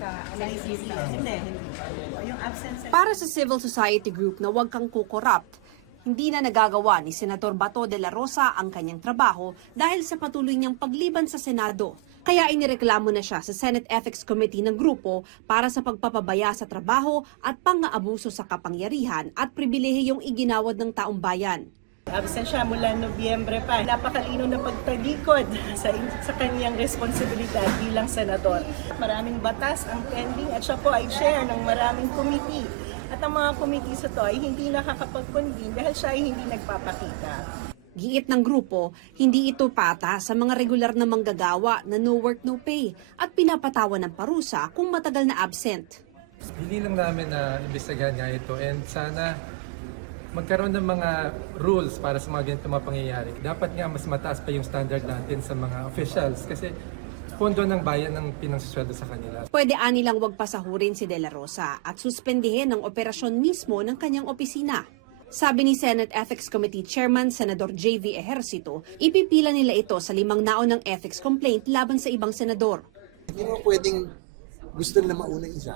sa analysis na? Hindi. Yung absence. Para sa civil society group na Huwag Kang Kukorrupt, hindi na nagagawa ni Senador Bato de la Rosa ang kanyang trabaho dahil sa patuloy niyang pagliban sa Senado. Kaya inireklamo na siya sa Senate Ethics Committee ng grupo para sa pagpapabaya sa trabaho at pang-aabuso sa kapangyarihan at pribilehiyong iginawad ng taong bayan. Absent siya mula Nobyembre pa. Napakalino na pagtalikod sa kanyang responsibilidad bilang senador. Maraming batas ang pending at siya po ay chair ng maraming committee. At ang mga committee sa to ay hindi nakakapag-convene dahil siya ay hindi nagpapakita. Giit ng grupo, hindi ito pata sa mga regular na manggagawa na no work no pay at pinapatawan ng parusa kung matagal na absent. Hindi lang namin na imbestigahan nga ito and sana magkaroon ng mga rules para sa mga ganitong mga pangyayari. Dapat nga mas mataas pa yung standard natin sa mga officials kasi pondo ng bayan ang pinangsusweldo sa kanila. Pwede anilang wag pasahurin si De La Rosa at suspendihin ang operasyon mismo ng kanyang opisina. Sabi ni Senate Ethics Committee Chairman Senador J.V. Ejercito, ipipila nila ito sa 5 naon ng ethics complaint laban sa ibang senador. Hindi mo pwedeng gusto na mauna isa,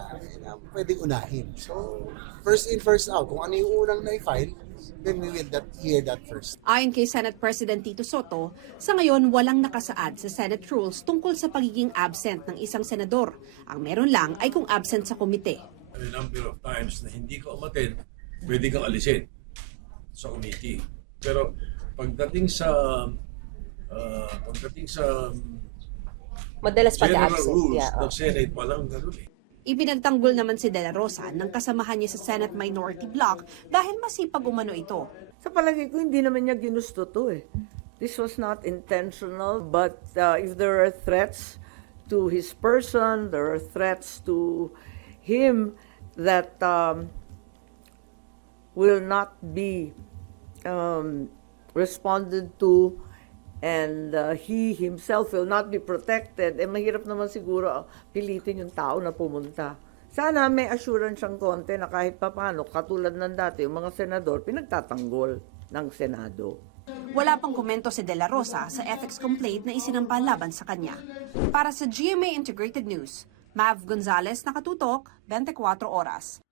pwedeng unahin. So, first in, first out. Kung ano yung unang na-file, then we will hear that first. Ayon kay Senate President Tito Soto, sa ngayon walang nakasaad sa Senate rules tungkol sa pagiging absent ng isang senador. Ang meron lang ay kung absent sa komite. A number of times na hindi ka umattend, pwede kang alisin sa committee. Pero pagdating sa Madalas general pag-absent. rules Yeah, ng Senate, walang ganun eh. Ipinagtanggol naman si De La Rosa ng kasamahan niya sa Senate Minority Bloc dahil masipag umano ito. Sa palagay ko, hindi naman niya ginusto to eh. This was not intentional, but if there are threats to his person, there are threats to him that will not be responded to, and he himself will not be protected, eh mahirap naman siguro pilitin yung tao na pumunta. Sana may assurance siyang konti na kahit papano, katulad ng dati, yung mga senador, pinagtatanggol ng Senado. Wala pang komento si De La Rosa sa ethics complaint na isinampa laban sa kanya. Para sa GMA Integrated News, Mav Gonzalez, Nakatutok, 24 Oras.